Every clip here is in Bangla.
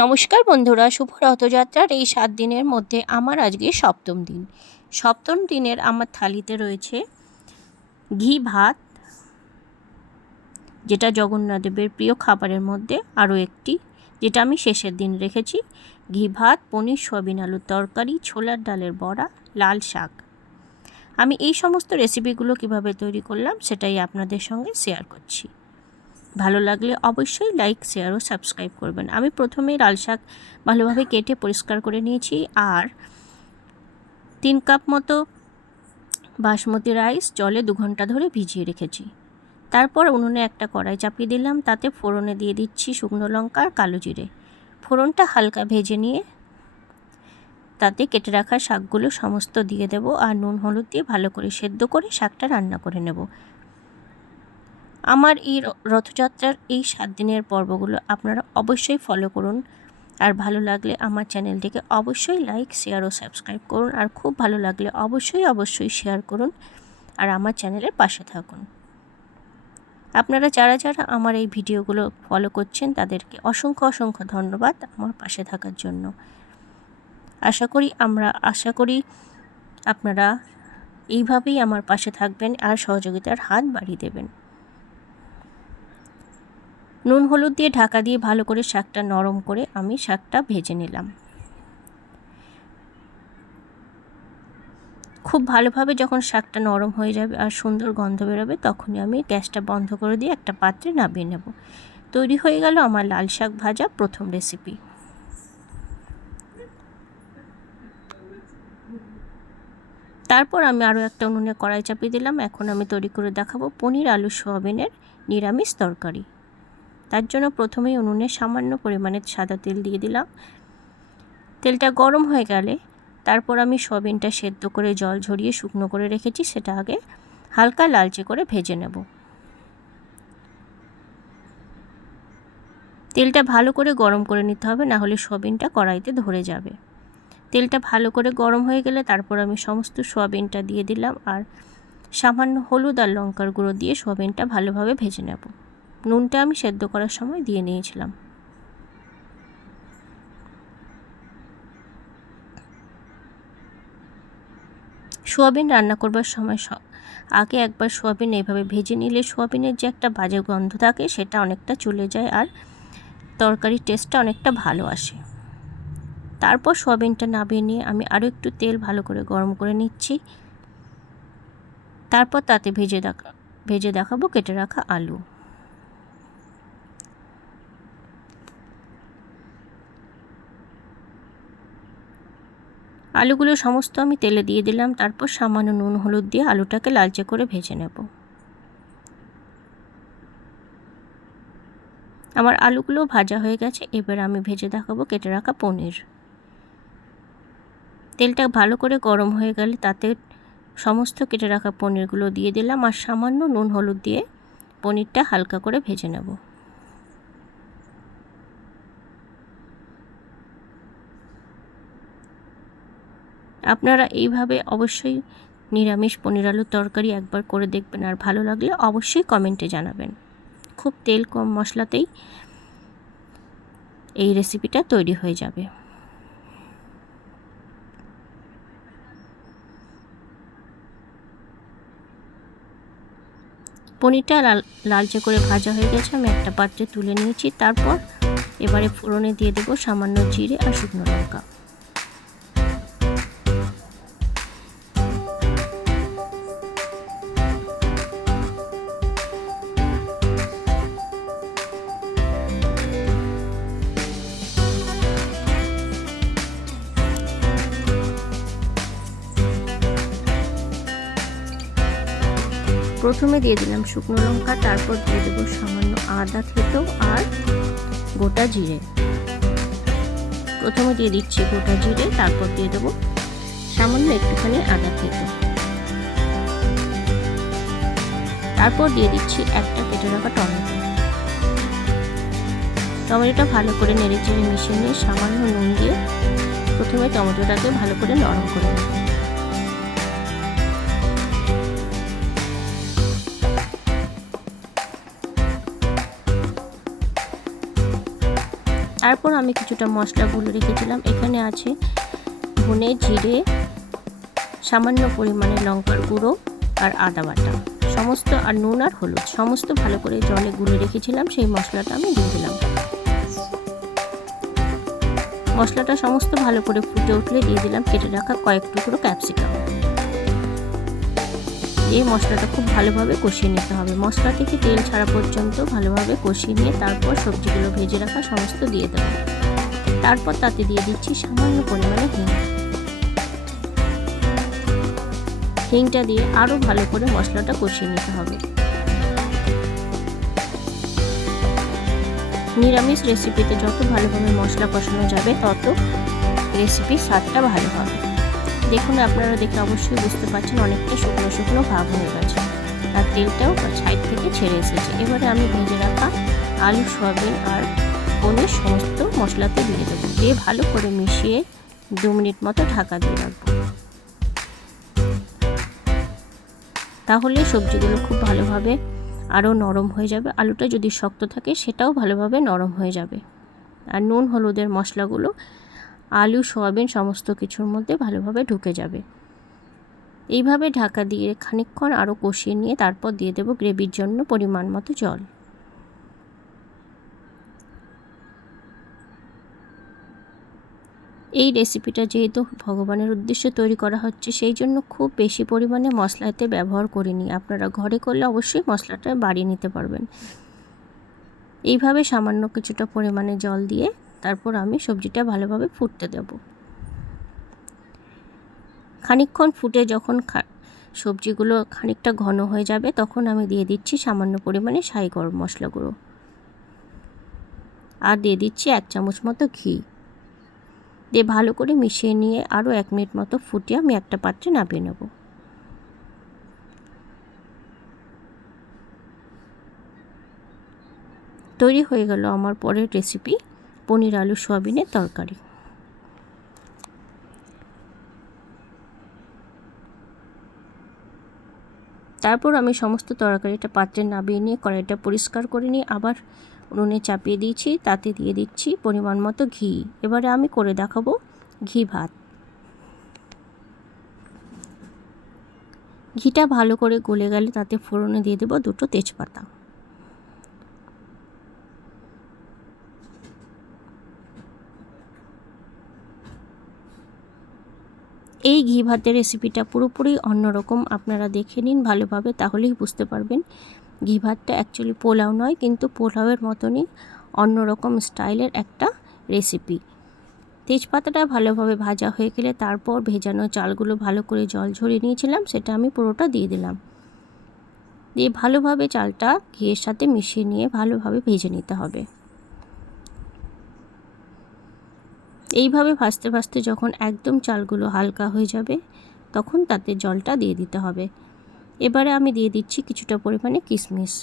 নমস্কার বন্ধুরা, শুভ রথযাত্রার এই সাত দিনের মধ্যে আমার আজকে সপ্তম দিন। সপ্তম দিনের আমার থালিতে রয়েছে ঘি, ভাত, যেটা জগন্নাথদেবের প্রিয় খাবারের মধ্যে আরও একটি, যেটা আমি শেষের দিন রেখেছি। ঘি, ভাত, পনির, সয়াবিন আলুর তরকারি, ছোলার ডালের বড়া, লাল শাক। আমি এই সমস্ত রেসিপিগুলো কীভাবে তৈরি করলাম সেটাই আপনাদের সঙ্গে শেয়ার করছি। ভালো লাগলে অবশ্যই লাইক শেয়ার ও সাবস্ক্রাইব করবেন। আমি প্রথমে লাল শাক ভালোভাবে কেটে পরিষ্কার করে নিয়েছি আর তিন কাপ মতো বাসমতি রাইস জলে দু ঘণ্টা ধরে ভিজিয়ে রেখেছি। তারপর উনুনে একটা কড়াই চাপিয়ে দিলাম, তাতে ফোড়নে দিয়ে দিচ্ছি শুকনো লঙ্কা আর কালো জিরে। ফোড়নটা হালকা ভেজে নিয়ে তাতে কেটে রাখা শাকগুলো সমস্ত দিয়ে দেবো আর নুন, হলুদ দিয়ে ভালো করে সেদ্ধ করে শাকটা রান্না করে নেব। আমার এই রথযাত্রার এই সাত দিনের পর্বগুলো আপনারা অবশ্যই ফলো করুন। আর ভালো লাগলে আমার চ্যানেলটিকে অবশ্যই লাইক শেয়ার ও সাবস্ক্রাইব করুন। আর খুব ভালো লাগলে অবশ্যই অবশ্যই শেয়ার করুন। আর আমার চ্যানেলের পাশে থাকুন। আপনারা যারা যারা আমার এই ভিডিওগুলো ফলো করছেন, তাদেরকে অসংখ্য অসংখ্য ধন্যবাদ আমার পাশে থাকার জন্য। আশা করি আমরা, আশা করি আপনারা এইভাবেই আমার পাশে থাকবেন আর সহযোগিতার হাত বাড়িয়ে দেবেন। নুন হলুদ দিয়ে ঢাকা দিয়ে ভালো করে শাকটা নরম করে আমি শাকটা ভেজে নিলাম। খুব ভালোভাবে যখন শাকটা নরম হয়ে যাবে আর সুন্দর গন্ধ বেরোবে, তখনই আমি গ্যাসটা বন্ধ করে দিয়ে একটা পাত্রে নামিয়ে নেব। তৈরি হয়ে গেল আমার লাল শাক ভাজা প্রথম রেসিপি। তারপর আমি আরও একটা উনুনে কড়াই চাপিয়ে দিলাম। এখন আমি তৈরি করে দেখাবো পনির আলু সোয়াবিনের নিরামিষ তরকারি। তার জন্য প্রথমেই উনুনে সামান্য পরিমাণে সাদা তেল দিয়ে দিলাম। তেলটা গরম হয়ে গেলে তারপর আমি সয়াবিনটা সেদ্ধ করে জল ঝরিয়ে শুকনো করে রেখেছি, সেটা আগে হালকা লালচে করে ভেজে নেব। তেলটা ভালো করে গরম করে নিতে হবে, না হলে সয়াবিনটা কড়াইতে ধরে যাবে। তেলটা ভালো করে গরম হয়ে গেলে তারপর আমি সমস্ত সয়াবিনটা দিয়ে দিলাম আর সামান্য হলুদ আর লঙ্কার গুঁড়ো দিয়ে সয়াবিনটা ভালোভাবে ভেজে নেব। নুনটা আমি সেদ্ধ করার সময় দিয়ে নিয়েছিলাম। সোয়াবিন রান্না করবার সময় আগে একবার সোয়াবিন এইভাবে ভেজে নিলে সোয়াবিনের যে একটা বাজে গন্ধ থাকে সেটা অনেকটা চলে যায় আর তরকারির টেস্টটা অনেকটা ভালো আসে। তারপর সোয়াবিনটা নামিয়ে নিয়ে আমি আরও একটু তেল ভালো করে গরম করে নিচ্ছি। তারপর তাতে ভেজে দেখা ভেজে দেখাবো, কেটে রাখা আলু। আলুগুলো সমস্ত আমি তেলে দিয়ে দিলাম। তারপর সামান্য নুন, হলুদ দিয়ে আলুটাকে লালচে করে ভেজে নেব। আমার আলুগুলো ভাজা হয়ে গেছে। এবার আমি ভেজে দেখাবো কেটে রাখা পনির। তেলটা ভালো করে গরম হয়ে গেলে তাতে সমস্ত কেটে রাখা পনিরগুলো দিয়ে দিলাম। আর সামান্য নুন, হলুদ দিয়ে পনিরটা হালকা করে ভেজে নেব। আপনারা এইভাবে অবশ্যই নিরামিষ পনির আলুর তরকারি একবার করে দেখবেন। আর ভালো লাগলে অবশ্যই কমেন্টে জানাবেন। খুব তেল কম মশলাতেই এই রেসিপিটা তৈরি হয়ে যাবে। পনিরটা লাল, লালচে করে ভাজা হয়ে গেছে। আমি একটা পাত্রে তুলে নিয়েছি। তারপর এবারে ফোড়নে দিয়ে দেবো সামান্য জিরে আর শুকনো লঙ্কা। প্রথমে দিয়ে দিলাম শুকনো লঙ্কা, তারপর দিয়ে দেবো সামান্য আদা থেতো আর গোটা জিরে। প্রথমে দিয়ে দিচ্ছি গোটা জিরে, তারপর দিয়ে দেবো সামান্য একটুখানি আদা থেতো। তারপর দিয়ে দিচ্ছি একটা কেটে রাখা টমেটো। টমেটোটা ভালো করে নেড়ে চেড়ে মিশিয়ে নিয়ে সামান্য নুন দিয়ে প্রথমে টমেটোটাকে ভালো করে নরম করে নেব। তারপর আমি কিছুটা মশলা গুলে রেখেছিলাম। এখানে আছে ধনে জিরে, সামান্য পরিমাণে লঙ্কার গুঁড়ো আর আদা বাটা। সমস্ত আর নুন আর হলুদ। সমস্ত ভালো করে জলে গুলে রেখেছিলাম। সেই মশলাটা আমি দিয়ে দিলাম। মশলাটা সমস্ত ভালো করে ফুটে উঠলে দিয়ে দিলাম। কেটে রাখা কয়েক টুকরো ক্যাপসিকাম। এই মশলাটা খুব ভালোভাবে কষিয়ে নিতে হবে। মশলা থেকে তেল ছাড়া পর্যন্ত ভালোভাবে কষিয়ে নিয়ে তারপর সবজিগুলো ভেজে রাখা সমস্ত দিয়ে দেবো। তারপর তাতে দিয়ে দিচ্ছি সামান্য পরিমাণে হিং। হিংটা দিয়ে আরও ভালো করে মশলাটা কষিয়ে নিতে হবে। নিরামিষ রেসিপিতে যত ভালোভাবে মশলা কষানো যাবে, তত রেসিপির স্বাদটা ভালো হবে। দেখুন, আপনারা দেখে অবশ্যই বুঝতে পারছেন অনেকটা শুকনো শুকনো ভাব হয়ে গেছে। আর তেলটাও সাইড থেকে ছেড়ে এসেছে। এবারে আমি ভেজে রাখা আলু, সয়াবিন আর পনির সমস্ত মশলাতে দিয়ে দেবো। দিয়ে ভালো করে মিশিয়ে দু মিনিট মতো ঢাকা দিয়ে রাখব। তাহলে সবজিগুলো খুব ভালোভাবে আরও নরম হয়ে যাবে। আলুটা যদি শক্ত থাকে, সেটাও ভালোভাবে নরম হয়ে যাবে। আর নুন, হলুদের মশলাগুলো আলু, সয়াবিন সমস্ত কিছুর মধ্যে ভালোভাবে ঢুকে যাবে। এইভাবে ঢাকা দিয়ে খানিকক্ষণ আরও কষিয়ে নিয়ে তারপর দিয়ে দেবো গ্রেভির জন্য পরিমাণ মতো জল। এই রেসিপিটা যেহেতু ভগবানের উদ্দেশ্যে তৈরি করা হচ্ছে, সেই জন্য খুব বেশি পরিমাণে মশলাতে ব্যবহার করিনি। আপনারা ঘরে করলে অবশ্যই মশলাটা বাড়িয়ে নিতে পারবেন। এইভাবে সামান্য কিছুটা পরিমাণে জল দিয়ে তারপর আমি সবজিটা ভালোভাবে ফুটতে দেব। খানিকক্ষণ ফুটে যখন সবজিগুলো খানিকটা ঘন হয়ে যাবে, তখন আমি দিয়ে দিচ্ছি সামান্য পরিমাণে সাই গরম মশলা গুঁড়ো। আর দিয়ে দিচ্ছি এক চামচ মতো ঘি। দিয়ে ভালো করে মিশিয়ে নিয়ে আরও এক মিনিট মতো ফুটিয়ে আমি একটা পাত্রে নামিয়ে নেব। তৈরি হয়ে গেল আমার পরের রেসিপি পনির, আলু সোয়াবিনের তরকারি। তারপর আমি সমস্ত তরকারিটা পাত্রে নামিয়ে নিয়ে কড়াইটা পরিষ্কার করে নিয়ে আবার উনুনে চাপিয়ে দিয়েছি, তাতে দিয়ে দিচ্ছি পরিমাণ মতো ঘি। এবারে আমি করে দেখাবো ঘি ভাত। ঘিটা ভালো করে গলে গেলে তাতে ফোড়নে দিয়ে দেবো দুটো তেজপাতা। এই ঘি ভাতের রেসিপিটা পুরোপুরি অন্যরকম আপনারা দেখে নিন ভালোভাবে, তাহলেই বুঝতে পারবেন। ঘি ভাতটা অ্যাকচুয়ালি পোলাও নয়, কিন্তু পোলাওয়ের মতনই অন্যরকম স্টাইলের একটা রেসিপি তেজপাতাটা ভালোভাবে ভাজা হয়ে গেলে তারপর ভেজানো চালগুলো ভালো করে জল ঝরিয়ে নিয়েছিলাম, সেটা আমি পুরোটা দিয়ে দিলাম। দিয়ে ভালোভাবে চালটা ঘিয়ের সাথে মিশিয়ে নিয়ে ভালোভাবে ভেজে নিতে হবে। এইভাবে ভাজতে ভাজতে যখন একদম চালগুলো হালকা হয়ে যাবে, তখন তাতে জলটা দিয়ে দিতে হবে। এবারে আমি দিয়ে দিচ্ছি কিছুটা পরিমাণে কিশমিশ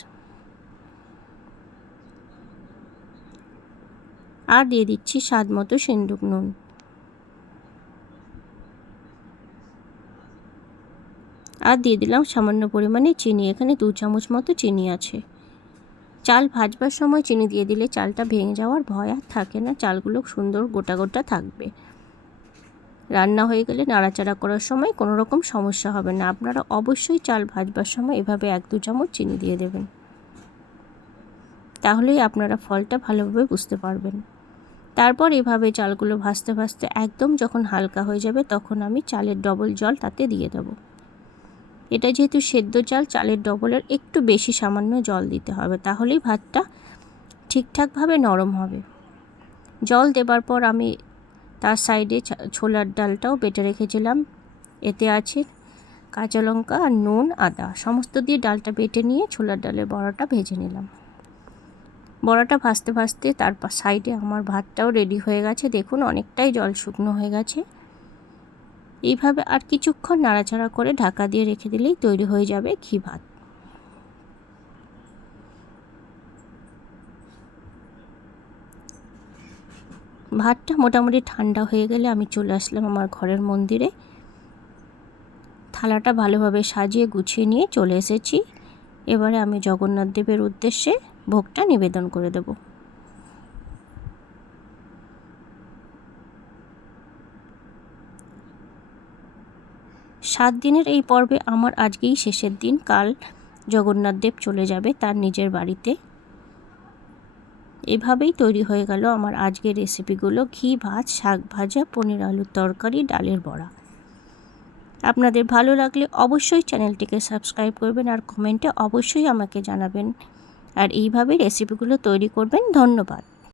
আর দিয়ে দিচ্ছি স্বাদ মতো সিন্দুক নুন। আর দিয়ে দিলাম সামান্য পরিমাণে চিনি, এখানে দু চামচ মতো চিনি আছে। চাল ভাজবার সময় চিনি দিয়ে দিলে চালটা ভেঙে যাওয়ার ভয় আর থাকে না, চালগুলো সুন্দর গোটা গোটা থাকবে। রান্না হয়ে গেলে নাড়াচাড়া করার সময় কোনো রকম সমস্যা হবে না। আপনারা অবশ্যই চাল ভাজবার সময় এভাবে এক দু চামচ চিনি দিয়ে দেবেন। তাহলেই আপনারা ফলটা ভালোভাবে বুঝতে পারবেন। তারপর এভাবে চালগুলো ভাজতে ভাজতে একদম যখন হালকা হয়ে যাবে তখন আমি চালের ডবল জল তাতে দিয়ে দেব। এটা যেহেতু সেদ্ধ চাল, চালের ডবলের একটু বেশি সামান্য জল দিতে হবে, তাহলেই ভাতটা ঠিকঠাকভাবে নরম হবে। জল দেবার পর আমি তার সাইডে ছোলার ডালটাও বেটে রেখেছিলাম। এতে আছে কাঁচা লঙ্কা আর নুন, আদা, সমস্ত দিয়ে ডালটা বেটে নিয়ে ছোলার ডালের বড়াটা ভেজে নিলাম। বড়াটা ভাজতে ভাজতে তার সাইডে আমার ভাতটাও রেডি হয়ে গেছে। দেখুন, অনেকটাই জল শুকনো হয়ে গেছে। এইভাবে আর কিছুক্ষণ নাড়াচাড়া করে ঢাকা দিয়ে রেখে দিলেই তৈরি হয়ে যাবে ঘি ভাত। ভাতটা মোটামুটি ঠান্ডা হয়ে গেলে আমি চলে আসলাম আমার ঘরের মন্দিরে। থালাটা ভালোভাবে সাজিয়ে গুছিয়ে নিয়ে চলে এসেছি। এবারে আমি জগন্নাথ দেবের উদ্দেশ্যে ভোগটা নিবেদন করে দেব। সাত দিনের এই পর্বে আমার আজকেই শেষের দিন। কাল জগন্নাথ দেব চলে যাবে তার নিজের বাড়িতে। এভাবেই তৈরি হয়ে গেল আমার আজকের রেসিপিগুলো। ঘি, ভাত, শাক ভাজা, পনির আলুর তরকারি, ডালের বড়া। আপনাদের ভালো লাগলে অবশ্যই চ্যানেলটিকে সাবস্ক্রাইব করবেন আর কমেন্টে অবশ্যই আমাকে জানাবেন। আর এইভাবে রেসিপিগুলো তৈরি করবেন। ধন্যবাদ।